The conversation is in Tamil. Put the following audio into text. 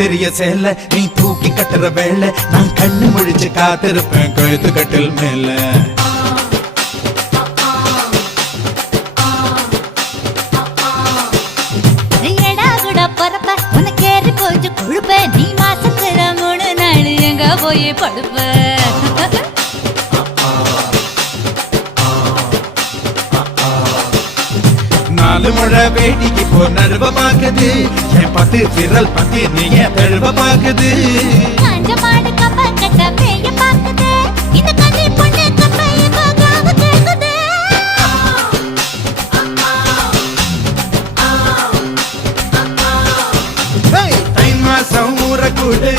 தெரிய சேல நீ தூக்கி கட்டுற வேலை நான் கண்ணு முழிச்சு காத்திருப்பேன் கழுத்து கட்டில் மேல நீ மாசத்துல 3 நாள் எங்க போய் படுப்ப நாலு முழை வேடிக்கு போ நழுவ பாக்குது என் 10 விரல் பத்தி நீ ஏன் தழுவ பாக்குது காஞ்ச மாடு கப்ப கட்ட பேய பாக்குது இந்த கண்ணி பொண்ணு கப்பைய பாகாவ கேக்குது தை மாசம் ஊற கூடு